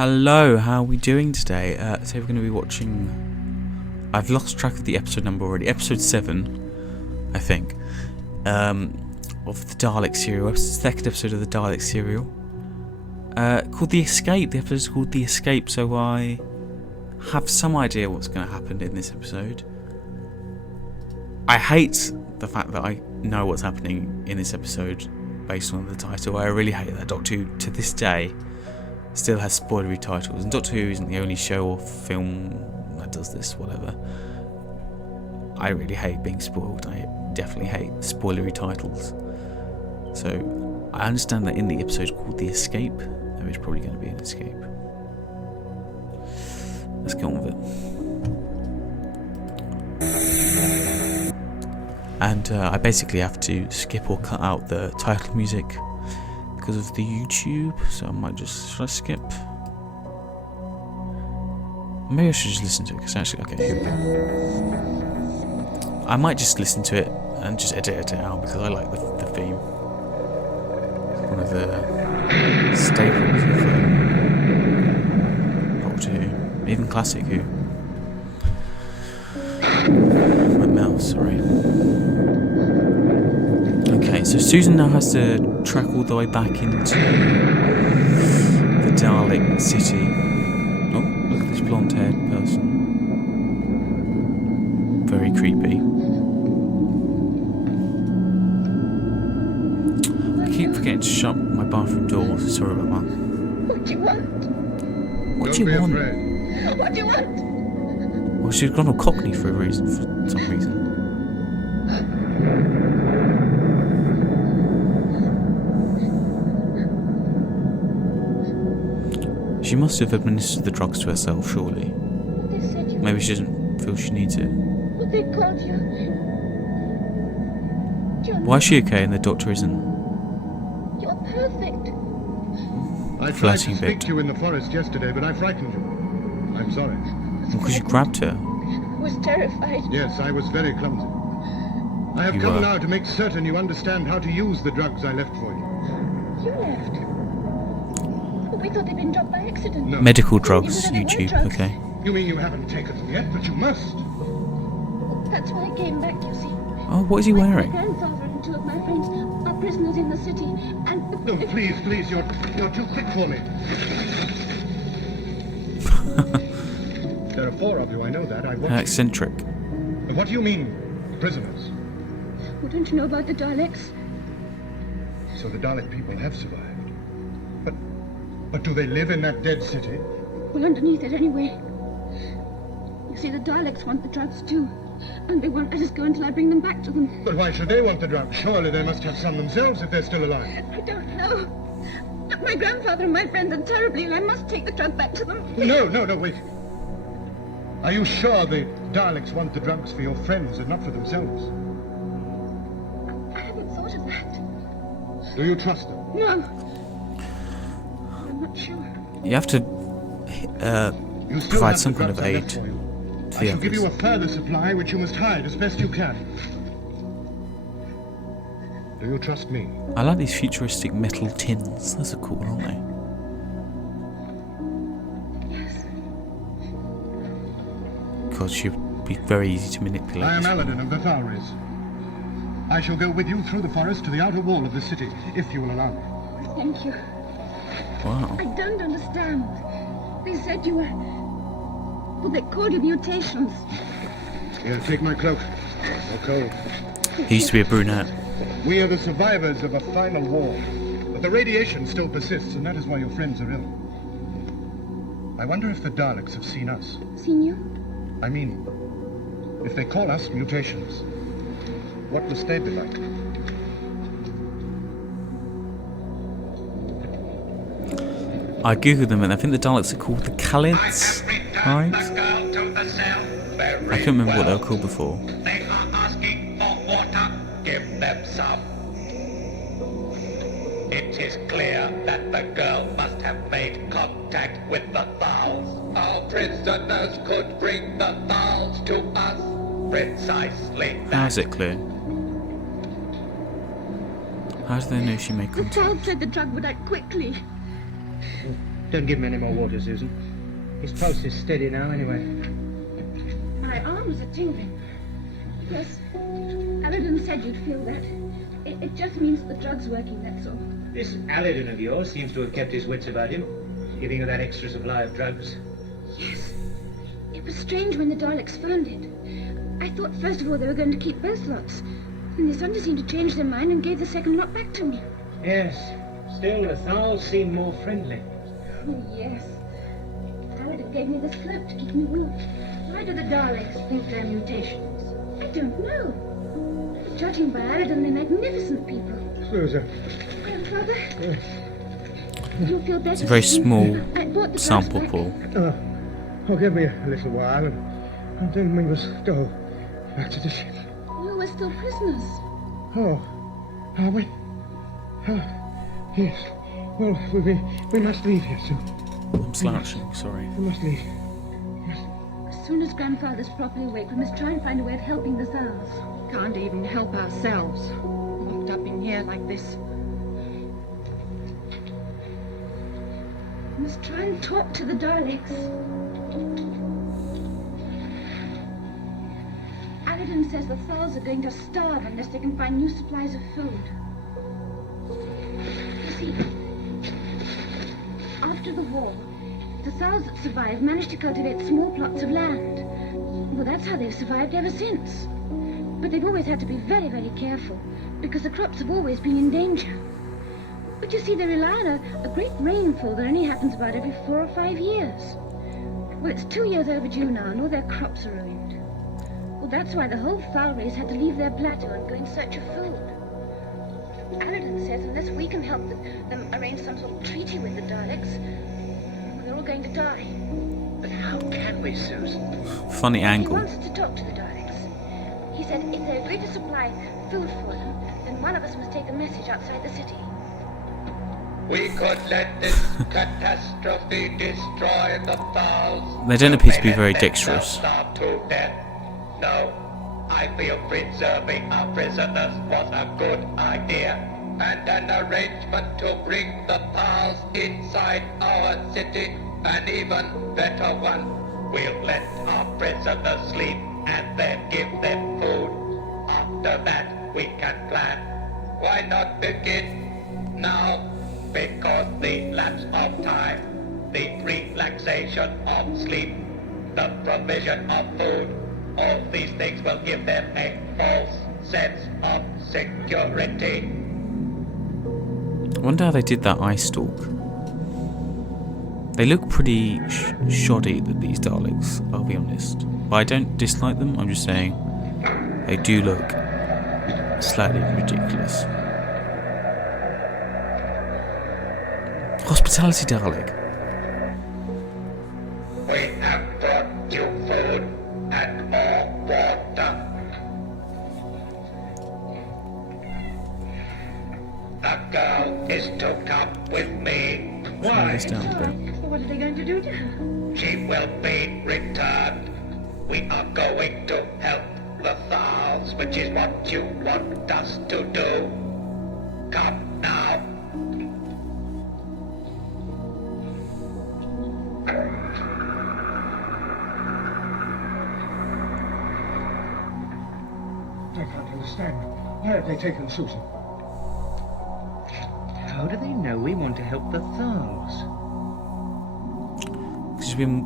Hello, how are we doing today? Today we're going to be watching... I've lost track of the episode number already. Episode 7, I think. Of the Dalek serial. Second episode of the Dalek serial. Called The Escape. The episode is called The Escape, so I have some idea what's going to happen in this episode. I hate the fact that I know what's happening in this episode based on the title. I really hate that Doctor Who, to this day, still has spoilery titles, and Doctor Who isn't the only show or film that does this, whatever. I really hate being spoiled. I definitely hate spoilery titles. So I understand that in the episode called The Escape, there is probably going to be an escape. Let's get on with it. And I basically have to skip or cut out the title music because of the YouTube, so I might just... Should I skip? Maybe I should just listen to it, because actually... Okay, here we go. I might just listen to it and just edit it out, because I like the theme. It's one of the staples of Doctor Who. Even classic Who. My mouse, sorry. Okay, so Susan now has to track all the way back into the Dalek city. Oh, look at this blonde-haired person. Very creepy. I keep forgetting to shut my bathroom door. Sorry about that. What do you want? What do you want? What do you want? Well, she's gone all Cockney for some reason. She must have administered the drugs to herself, surely. They said you... Maybe she doesn't feel she needs it. What they called you... Why is she okay and the doctor isn't? You're perfect. I tried to speak to you in the forest yesterday, but I frightened you. I'm sorry. Well, because you grabbed her. I was terrified. Yes, I was very clumsy. I have come now to make certain you understand how to use the drugs I left for you. You left? But we thought they'd been dropped by accident. No. Medical drugs, YouTube, okay. You mean you haven't taken them yet, but you must. That's why I came back, you see. Oh, what is he wearing? My grandfather and two of my friends are prisoners in the city, and... No, please, you're too quick for me. There are 4 of you, I know that. I watched. Eccentric. But what do you mean, prisoners? Well, don't you know about the Daleks? So the Dalek people have survived. But do they live in that dead city? Well, underneath it anyway. You see, the Daleks want the drugs too, and they won't let us go until I bring them back to them. But why should they want the drugs? Surely they must have some themselves if they're still alive. I don't know. But my grandfather and my friends are terribly ill. I must take the drug back to them. No, wait. Are you sure the Daleks want the drugs for your friends and not for themselves? I haven't thought of that. Do you trust them? No. I'm not sure. You have to You still provide have some the kind of drugs I aid left for you. to I the shall give you a others. further supply which you must hide as best you can. Do you trust me? I like these futuristic metal tins. Those are cool, aren't they? Yes. Because she'd be very easy to manipulate. I am as well. Aladdin of the Thalris. I shall go with you through the forest to the outer wall of the city, if you will allow me. Thank you. Wow. I don't understand. They said you were... Well, they called you mutations. Here, take my cloak. You're cold. He used to be a brunette. We are the survivors of a final war, but the radiation still persists, and that is why your friends are ill. I wonder if the Daleks have seen us. Seen you? I mean, if they call us mutations, what must they be like? I googled them and I think the Daleks are called the Khalids, right? I can't remember what they were called before. They are asking for water. Give them some. It is clear that the girl must have made contact with the Thals. Our prisoners could bring the Thals to us. Precisely that. How is it clear? How do they know she made The contact? child said the drug would act quickly. Don't give him any more water, Susan. His pulse is steady now, anyway. My arms are tingling. Yes, Aladdin said you'd feel that. It just means the drug's working, that's all. This Aladdin of yours seems to have kept his wits about him, giving you that extra supply of drugs. Yes. It was strange when the Daleks found it. I thought first of all they were going to keep both lots. And they suddenly seemed to change their mind and gave the second lot back to me. Yes. Still, the Thals seem more friendly. Oh, yes. Aladdin gave me this cloak to keep me warm. Why do the Daleks think they're mutations? I don't know. Judging by Aladdin, they're magnificent people. Susan. Grandfather? You'll feel better. It's a very small I bought the sample drugs pool. Give me a little while, and then we must go back to the ship. You were still prisoners. Oh, are we? Yes. Well, we must leave here soon. I'm slouching, sorry. We must leave. As soon as Grandfather's properly awake, we must try and find a way of helping the Thals. Can't even help ourselves. Locked up in here like this. We must try and talk to the Daleks. Aladdin says the Thals are going to starve unless they can find new supplies of food. You see, after the war, the Thals that survived managed to cultivate small plots of land. Well, that's how they've survived ever since. But they've always had to be very, very careful, because the crops have always been in danger. But you see, they rely on a great rainfall that only happens about every 4 or 5 years. Well, it's 2 years overdue now, and all their crops are ruined. Well, that's why the whole Thal race had to leave their plateau and go in search of food. Aladdin says unless we can help them arrange some sort of treaty with the Daleks, they're all going to die. But how can we, Susan? Funny He angle. wants to talk to the Daleks. He said if they agree to supply food for them, then one of us must take a message outside the city. We could let this catastrophe destroy the Thals. They don't appear to be They very let dexterous. themselves starve to death. No, I feel preserving our prisoners was a good idea, and an arrangement to bring the Thals inside our city, an even better one. We'll let our prisoners sleep and then give them food. After that, we can plan. Why not begin now? Because the lapse of time, the relaxation of sleep, the provision of food, all these things will give them a false sense of security. I wonder how they did that eye stalk. They look pretty shoddy, these Daleks, I'll be honest. But I don't dislike them, I'm just saying they do look slightly ridiculous. Hospitality Dalek. We have brought you food and more water. The girl is to come with me. Why? This down a bit. What are they going to do to her? She will be returned. We are going to help the Thals, which is what you want us to do. Come now. I can't understand. Why have they taken Susan? How do they know we want to help the Thals? She's been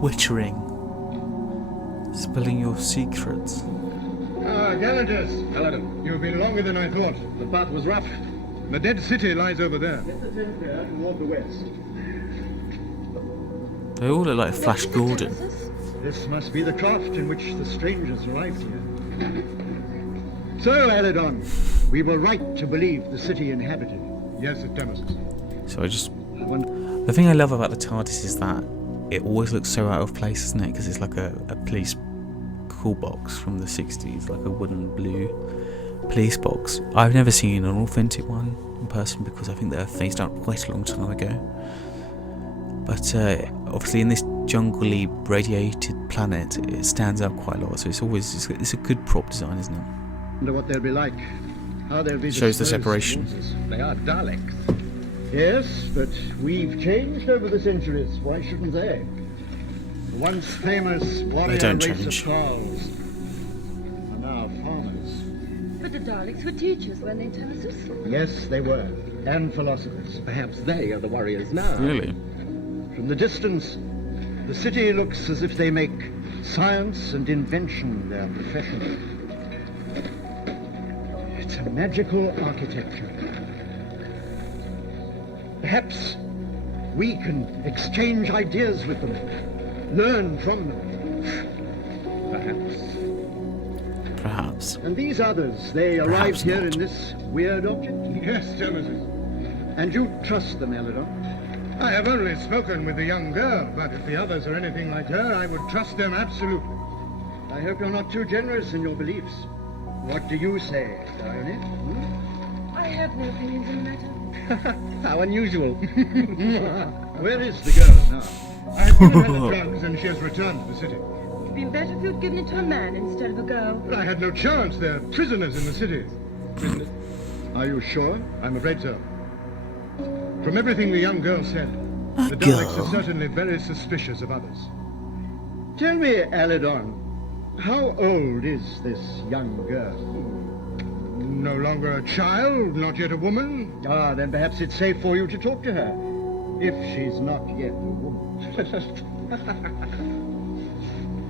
wittering, spilling your secrets. Ah, Gallagher's. Aladdin, you've been longer than I thought. The path was rough. The dead city lies over there. Let the tent there and walk west. They all look like Flash Gordon. This must be the craft in which the strangers arrived here. So, Aladdin, we were right to believe the city inhabited. Yes, it does. So the thing I love about the TARDIS is that it always looks so out of place, doesn't it? Because it's like a police call box from the 60s, like a wooden blue police box. I've never seen an authentic one in person because I think they were phased out quite a long time ago. But obviously in this jungly, radiated planet, it stands out quite a lot. So it's a good prop design, isn't it? Wonder what they'll be like. How they'll be Shows the disposed separation. towards us. They are Daleks. Yes, but we've changed over the centuries. Why shouldn't they? The once famous warrior don't race change. of Thals are now farmers. But the Daleks were teachers, weren't they, Tarsus? Yes, they were. And philosophers. Perhaps they are the warriors now. Really? From the distance, the city looks as if they make science and invention their profession. It's a magical architecture. Perhaps we can exchange ideas with them, learn from them. Perhaps. And these others, they arrived Perhaps here not. in this weird object? Yes, Genesis. And you trust them, Elidon? I have only spoken with the young girl, but if the others are anything like her, I would trust them absolutely. I hope you're not too generous in your beliefs. What do you say, Dione? I have no opinions in the matter. How unusual. Where is the girl now? I have given her the drugs and she has returned to the city. It'd been better if you'd given it to a man instead of a girl. But I had no chance. They're prisoners in the city. Prisoners? Are you sure? I'm afraid so. From everything the young girl said, A the Daleks girl. are certainly very suspicious of others. Tell me, Elidon, how old is this young girl? No longer a child, not yet a woman. Ah, then perhaps it's safe for you to talk to her, if she's not yet a woman.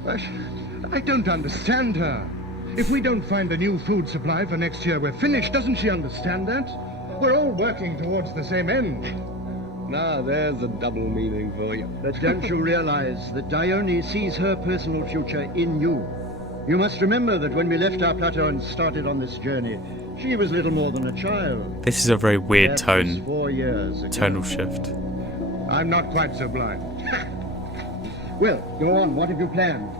But I don't understand her. If we don't find a new food supply for next year, we're finished. Doesn't she understand that? We're all working towards the same end. Now there's a double meaning for you. But don't you realize that Dione sees her personal future in you? You must remember that when we left our plateau and started on this journey, she was little more than a child. This is a very weird That tone. was 4 years ago. Tonal shift. I'm not quite so blind. Well, go on. What have you planned?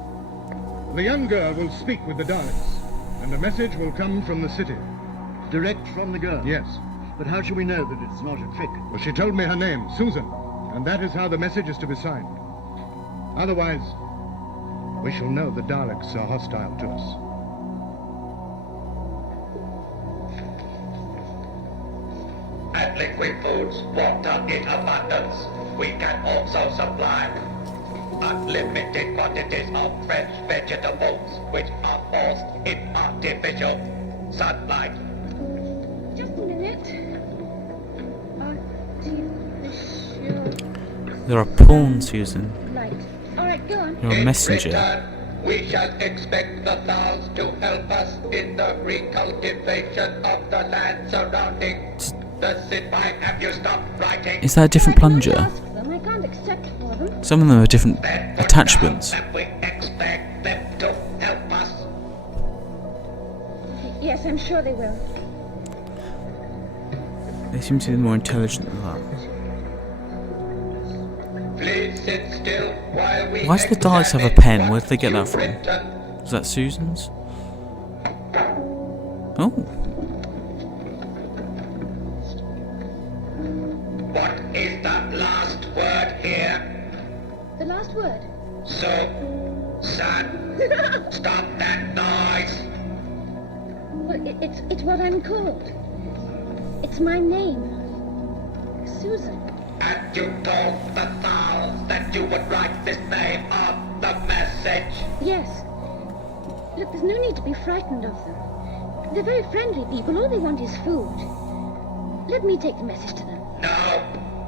The young girl will speak with the Daleks, and the message will come from the city. Direct from the girl? Yes. But how shall we know that it's not a trick? Well, she told me her name, Susan, and that is how the message is to be signed. Otherwise, we shall know the Daleks are hostile to us. And liquid foods, water in abundance. We can also supply unlimited quantities of fresh vegetables, which are forced in artificial sunlight. Just a minute. Artificial There are pawns, Susan. light. All right, go on. You're a In messenger. return, we shall expect the Thals to help us in the recultivation of the land surrounding the city. Why have you stopped writing? Is that a different Well, I can't plunger? ask them. I can't accept for them. Some of them are different Then put attachments. down that we expect them to help us. Yes, I'm sure they will. They seem to be more intelligent than that. Please sit still while we Why do the Daleks have a examine pen? what Where did they get that you've from? written. Was that Susan's? Oh, What is the last word here? The last word. So, son, stop that noise. Well, it's what I'm called. It's my name. Susan. And you told the Thals that you would write this name on the message. Yes. Look, there's no need to be frightened of them. They're very friendly people. All they want is food. Let me take the message to them. No,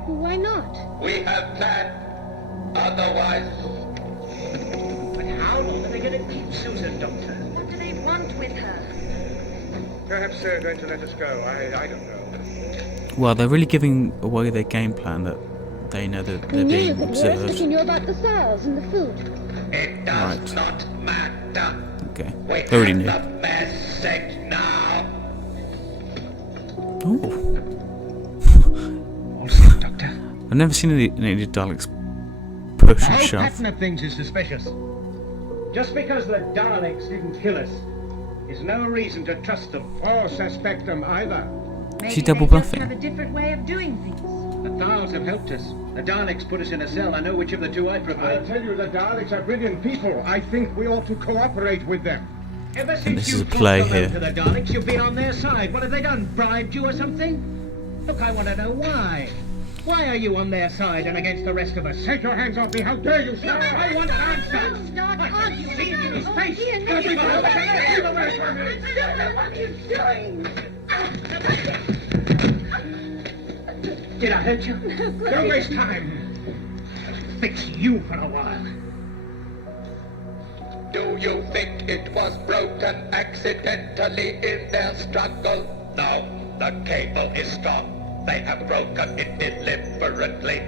Why not? we have planned. Otherwise, But how long are they going to keep Susan, Doctor? What do they want with her? Perhaps they're going to let us go. I don't know. well, they're really giving away their game plan that they know that We they're knew you being could hear us, but you observed. knew about the Thals and the food. it does Right. not matter. Okay, We they already have knew. the message now. Oh, All set, Doctor. I've never seen any Daleks push The and whole shove. pattern of things is suspicious. Just because the Daleks didn't kill us is no reason to trust them. Or suspect them either. Is he double bluffing? Have a different way of doing things. The Thals have helped us. The Daleks put us in a cell. I know which of the two I I prefer. tell you, the Daleks are brilliant people. I think we ought to cooperate with them. Ever this since is you a play fought them here. out to the Daleks, you've been on their side. What have they done? Bribed you or something? Look, I want to know why. Why are you on their side and against the rest of us? Take your hands off me! How dare you, sir! I want an answer! Don't start arguing. See in his face! Ian, Keep Nicholas. away from me! Did I hurt you? Don't waste time. I'll fix you for a while. Do you think it was broken accidentally in their struggle? No, the cable is strong. They have broken it deliberately.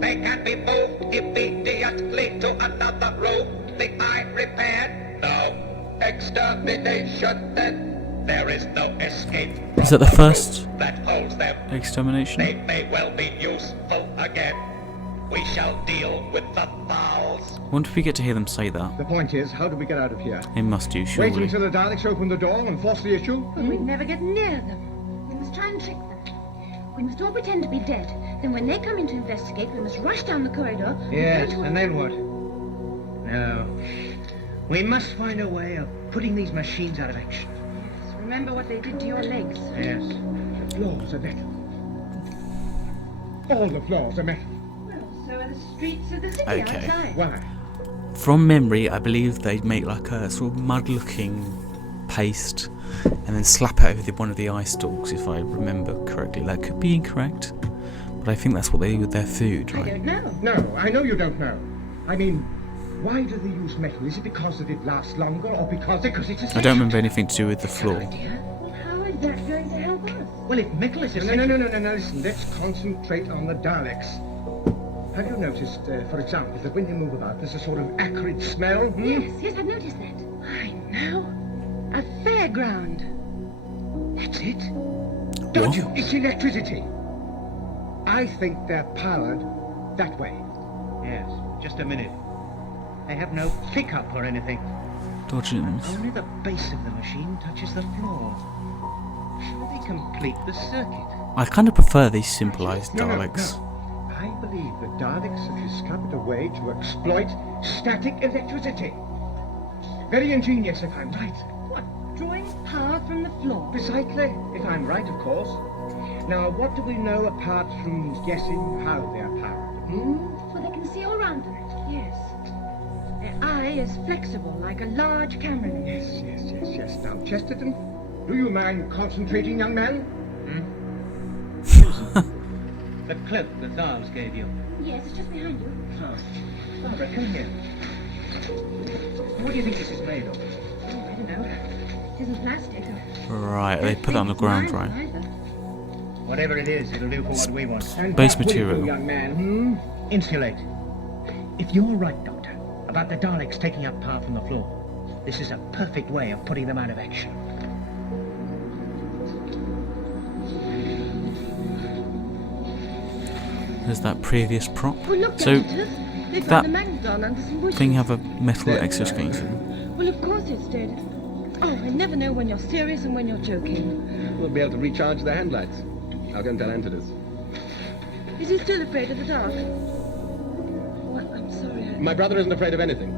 They can be moved immediately to another room. The eye repaired? No. Extermination then? There is no escape. Is that the first that holds them? extermination? They may well be useful again. We shall deal with the fowls. Wonder if we get to hear them say that. The point is, how do we get out of here? They must do, Wait surely. until the Daleks open the door and force the issue? But we'd never get near them. We must try and trick them. We must all pretend to be dead. Then when they come in to investigate, we must rush down the corridor. Yes, go to and then what? No. We must find a way of putting these machines out of action. Yes, remember what they did to your legs. Yes. The floors are metal. All the floors are metal. Well, so are the streets of the city Okay. outside. Why? From memory, I believe they'd make like a sort of mud-looking paste and then slap it over one of the eye stalks, if I remember correctly. That could be incorrect, but I think that's what they do with their food, I right? don't know. No, I know you don't know. I mean, why do they use metal? Is it because that it lasts longer or because it's essential? I don't remember anything to do with the floor. How is that going to help us? Well, if metal is No, essential... no, listen, let's concentrate on the Daleks. Have you noticed, for example, that when they move about, there's a sort of acrid smell? Yes, I've noticed that. I know. A fairground. That's it. What? Don't you? It's electricity. I think they're powered that way. Yes, just a minute. They have no pickup or anything. Dodgems. Only the base of the machine touches the floor. How do they complete the circuit? I kind of prefer these simplified No, Daleks. no. I believe the Daleks have discovered a way to exploit static electricity. Very ingenious, if I'm right. What? Drawing power from the floor? Precisely, if I'm right, of course. Now, what do we know apart from guessing how they are powered? Well, they can see all around them. Yes. Their eye is flexible, like a large camera lens. Yes. Now, Chesterton, do you mind concentrating, young man? The cloak the Thals gave you. Yes, it's just behind you. Oh, Barbara, come here. What do you think this is made of? Oh, I don't know. It isn't plastic. Right, they put that on the ground, right? Whatever it is, it'll do for what we want. And Base what will you do, material. young man, Insulate. If you're right, Doctor, about the Daleks taking up power from the floor, this is a perfect way of putting them out of action. There's that previous prop. Well, look, So Doctor. They that found the magneton under some bushes. thing have a metal exoskeleton. Well, of course it's dead. Oh, I never know when you're serious and when you're joking. We'll be able to recharge the headlights. I'll go and tell Antidus. Is he still afraid of the dark? Well, I'm sorry. My brother isn't afraid of anything.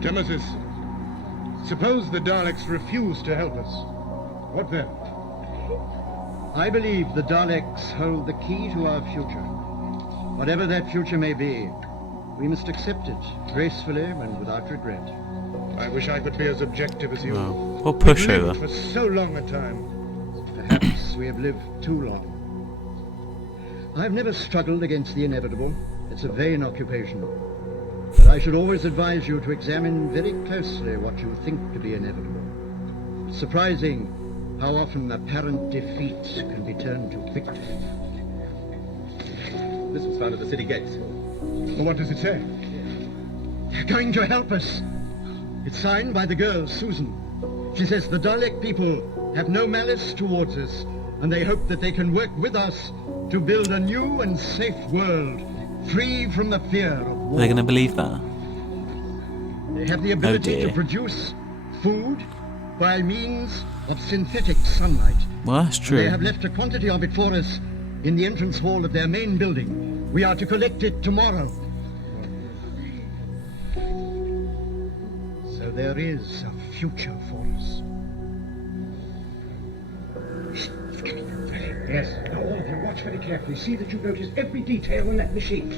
Nemesis, suppose the Daleks refuse to help us. What then? I believe the Daleks hold the key to our future. Whatever that future may be, we must accept it gracefully and without regret. I wish I could be as objective as you. Wow. What We've pushover. lived for so long a time. Perhaps we have lived too long. I've never struggled against the inevitable. It's a vain occupation. But I should always advise you to examine very closely what you think to be inevitable. It's surprising how often apparent defeat can be turned to victory. This was found at the city gates. Well, what does it say? They're going to help us. It's signed by the girl, Susan. She says the Dalek people have no malice towards us, and they hope that they can work with us to build a new and safe world, free from the fear of war. Are they going to believe that? They have the ability dear. to produce food by means of synthetic sunlight. Well, that's And true. they have left a quantity of it for us in the entrance hall of their main building. We are to collect it tomorrow. So there is a future for us. It's coming. Yes. Now all of you watch very carefully. See that you notice every detail in that machine.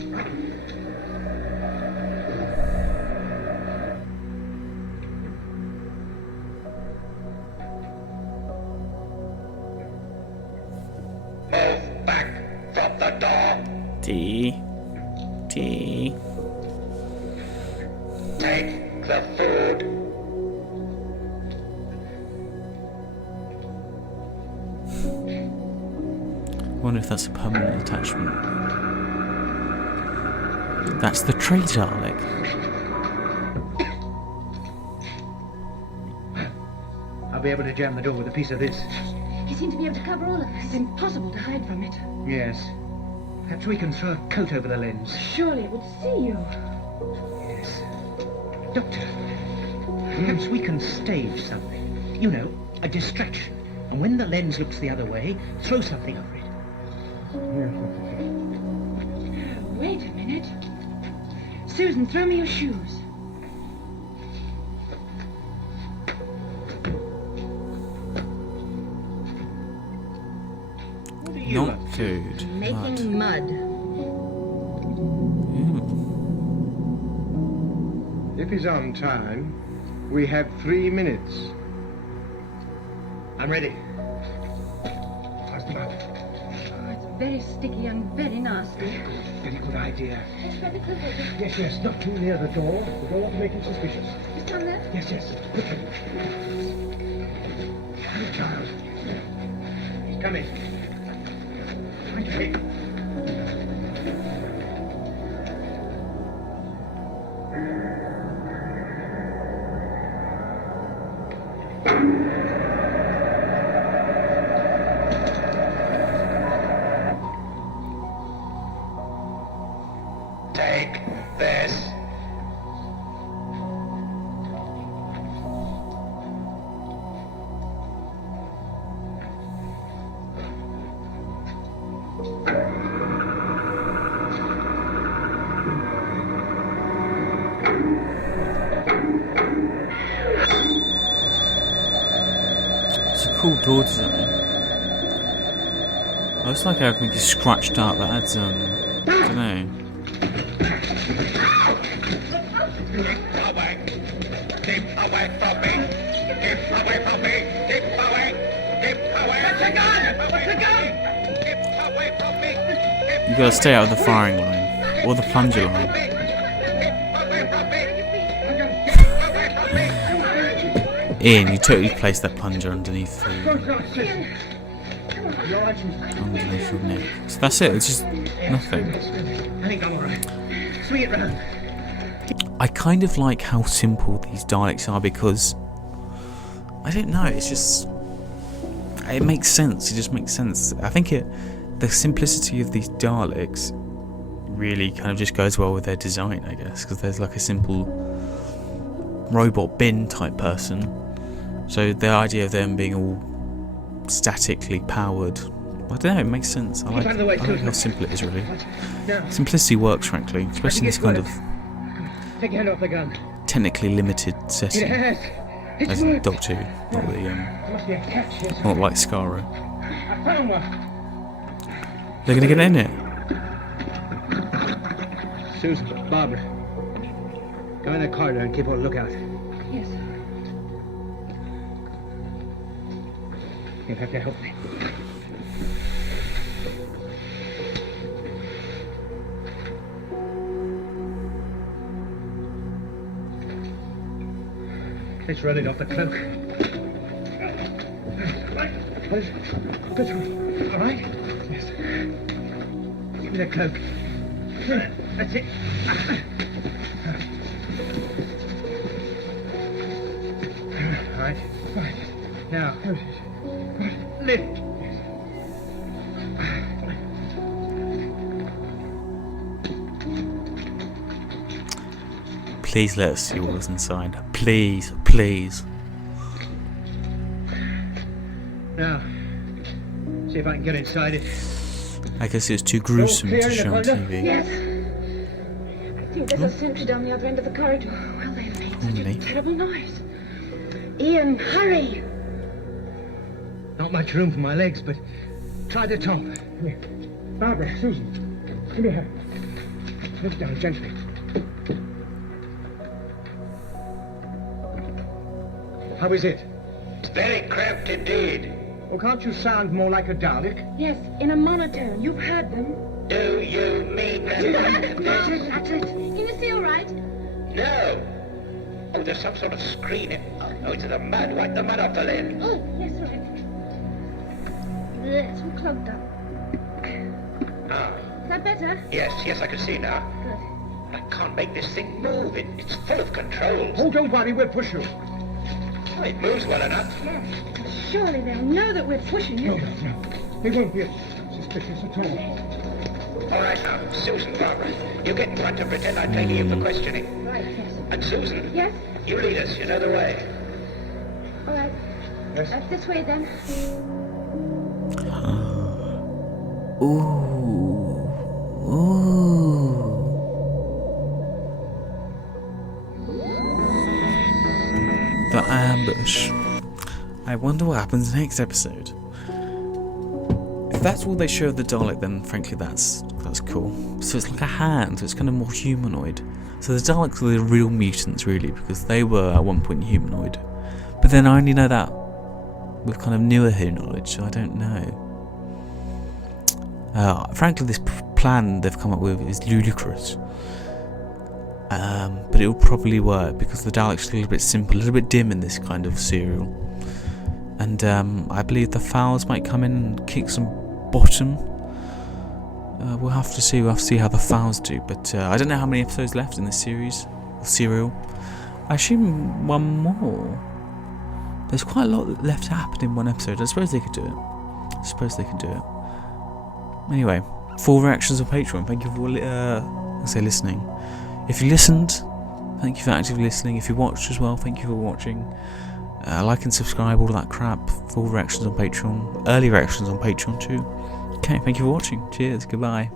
Move back from the door. T. Take the food. I wonder if that's a permanent attachment. That's the tree Dalek. I'll be able to jam the door with a piece of this. You seem to be able to cover all of us. It's impossible to hide from it. Yes. Perhaps we can throw a coat over the lens. Surely it would see you. Yes. Doctor, perhaps we can stage something. You know, a distraction. And when the lens looks the other way, throw something over it. Wait a minute. Susan, throw me your shoes. What are you Not up to? food. Making mud. If he's on time, we have 3 minutes. I'm ready. How's the mud? Oh, it's very sticky and very nasty. Very good idea. Let's grab the coat over. Yes, not too near the door. The door will make him suspicious. Just down there. Yes. Quickly. Good child. He's coming. Quickly. Take this. It's a cool door design. I just like how everything is scratched up. That adds I don't know. Keep away from me. Keep away from me. Keep away. Keep away. What's the gun? What's the gun? Keep away from me. You gotta stay out of the firing line or the plunger line. Keep away from me. Ian, you totally placed that plunger underneath your neck. So that's it. It's just nothing. I think I'm alright. Swing it round. I kind of like how simple these Daleks are because I don't know. It's just it makes sense. It just makes sense. I think the simplicity of these Daleks really kind of just goes well with their design, I guess, because there's like a simple robot bin type person. So the idea of them being all statically powered, I don't know, it makes sense. I like how simple it is, really. Now, Simplicity works, frankly, especially in this kind of take your hand off the gun. technically limited setting. Yes. It's As in worked. Doctor Who, not the There must be a catch here. not like Skaro. I found one. They're gonna get in it. Susan, Barbara, go in the corridor and keep a lookout. Yes. You'll have to help me. Let's run it off the cloak. Right. Good. All right? Yes. Give me the cloak. That's it. Right. Now, lift. Please let us see what was inside. Please, please. Now, see if I can get inside it. I guess it's too gruesome Clear to in the show on corridor? TV. Yes. I think there's a sentry down the other end of the corridor. Well, they may. normally. Terrible noise. Ian, hurry! Not much room for my legs, but try the top. Here. Barbara, Susan, give me her. Lift down gently. How is it? It's very cramped indeed. Well, can't you sound more like a Dalek? Yes, in a monotone. You've heard them. Do you mean that? That's it. Can you see all right? No. Oh, there's some sort of screen. Oh, it's the mud. Wipe the mud off the lens. Oh, yes, right. It's all clogged up. Ah, Is that better? yes, I can see now. Good. I can't make this thing move. It's full of controls. Oh, don't worry, we'll push you. Oh, it moves well enough. Yes. Surely they'll know that we're pushing you. No. They won't be suspicious at all. All right, now, Susan, Barbara, you get in front and pretend I'm taking you for questioning. Right, yes. And Susan, Yes? you lead us. You know the way. All right. Yes. This way, then. The ambush. I wonder what happens next episode. If that's all they show of the Dalek, then frankly that's cool. So it's like a hand, so it's kind of more humanoid. So the Daleks are the real mutants really, because they were at one point humanoid. But then I only know that with kind of newer knowledge, so I don't know. Frankly, this plan they've come up with is ludicrous. But it will probably work because the Daleks are a little bit simple, a little bit dim in this kind of serial. And I believe the Fowls might come in and kick some bottom. We'll have to see. We'll have to see how the Fowls do. But I don't know how many episodes left in this series, serial. I assume one more. There's quite a lot left to happen in one episode. I suppose they could do it. Anyway, full reactions on Patreon. Thank you for listening. If you listened, thank you for actively listening. If you watched as well, thank you for watching. Like and subscribe, all that crap. Full reactions on Patreon. Early reactions on Patreon too. Okay, thank you for watching. Cheers, goodbye.